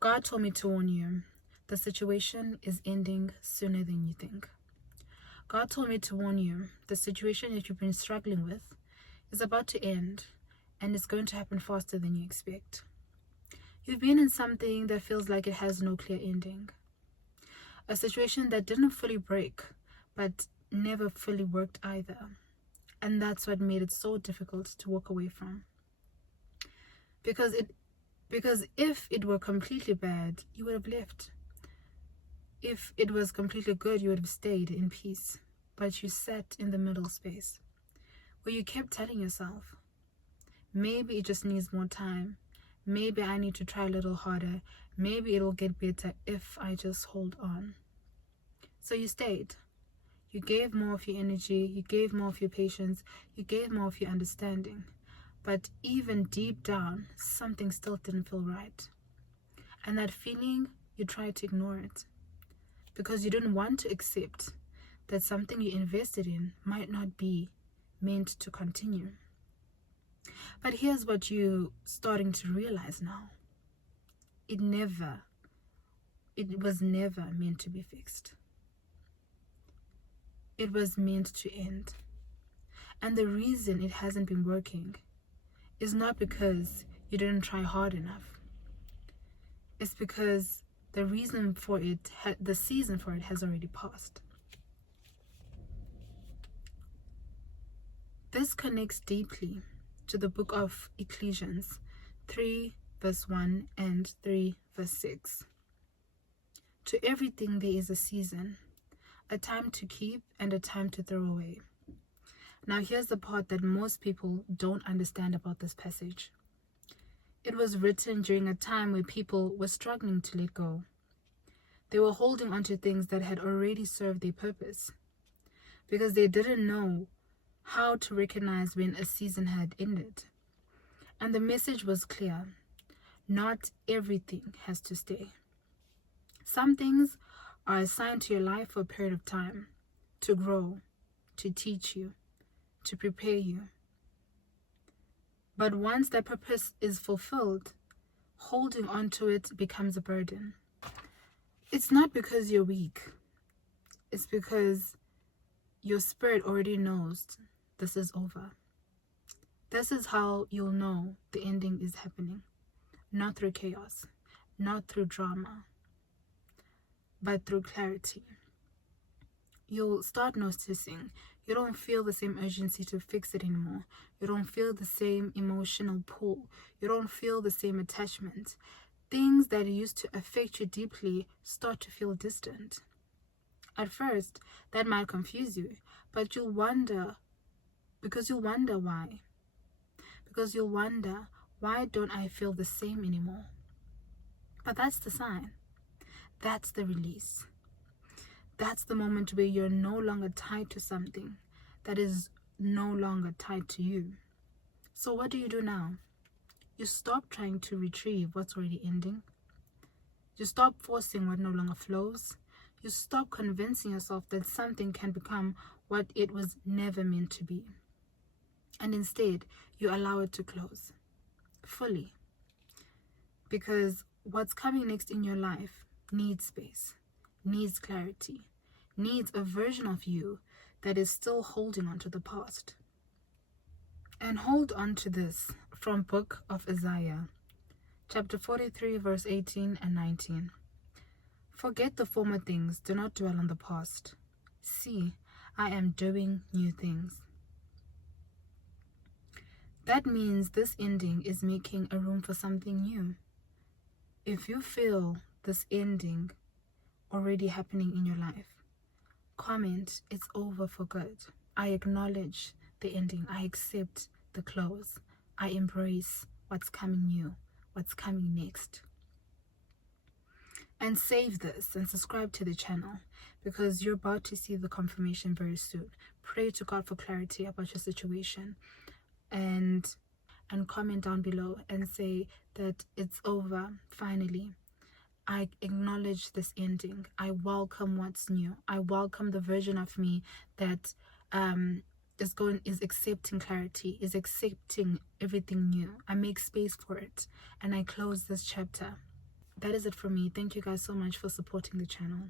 God told me to warn you. The situation is ending sooner than you think. God told me to warn you. The situation that you've been struggling with is about to end, and it's going to happen faster than you expect. You've been in something that feels like it has no clear ending. A situation that didn't fully break, but never fully worked either. And that's what made it so difficult to walk away from. Because if it were completely bad, you would have left. If it was completely good, you would have stayed in peace. But you sat in the middle space where you kept telling yourself, maybe it just needs more time. Maybe I need to try a little harder. Maybe it'll get better if I just hold on. So you stayed. You gave more of your energy. You gave more of your patience. You gave more of your understanding. But even deep down, something still didn't feel right. And that feeling, you tried to ignore it. Because you didn't want to accept that something you invested in might not be meant to continue. But here's what you're starting to realize now. It was never meant to be fixed. It was meant to end. And the reason it hasn't been working is not because you didn't try hard enough. It's because the reason for it, the season for it has already passed. This connects deeply to the book of Ecclesiastes 3 verse 1 and 3 verse 6. To everything there is a season, a time to keep and a time to throw away. Now here's the part that most people don't understand about this passage. It was written during a time where people were struggling to let go. They were holding on to things that had already served their purpose because they didn't know how to recognize when a season had ended. And the message was clear. Not everything has to stay. Some things are assigned to your life for a period of time, to grow, to teach you, to prepare you. But once that purpose is fulfilled, holding on to it becomes a burden. It's not because you're weak. It's because your spirit already knows this is over. This is how you'll know the ending is happening. Not through chaos, not through drama, but through clarity. You'll start noticing you don't feel the same urgency to fix it anymore. You don't feel the same emotional pull. You don't feel the same attachment. Things that used to affect you deeply start to feel distant. At first, that might confuse you, but you'll wonder why. Because you'll wonder, why don't I feel the same anymore? But that's the sign. That's the release. That's the moment where you're no longer tied to something that is no longer tied to you. So what do you do now? You stop trying to retrieve what's already ending. You stop forcing what no longer flows. You stop convincing yourself that something can become what it was never meant to be. And instead, you allow it to close fully. Because what's coming next in your life needs space, needs clarity, needs a version of you that is still holding on to the past. And hold on to this from book of Isaiah, chapter 43, verse 18 and 19. Forget the former things, do not dwell on the past. See, I am doing new things. That means this ending is making a room for something new. If you feel this ending already happening in your life, comment, it's over for good. I acknowledge the ending. I accept the close. I embrace what's coming new, what's coming next. And save this and subscribe to the channel because you're about to see the confirmation very soon. Pray to God for clarity about your situation and comment down below and say that it's over finally. I acknowledge this ending. I welcome what's new. I welcome the version of me that is accepting clarity, is accepting everything new. I make space for it and I close this chapter. that is it for me. Thank you guys so much for supporting the channel.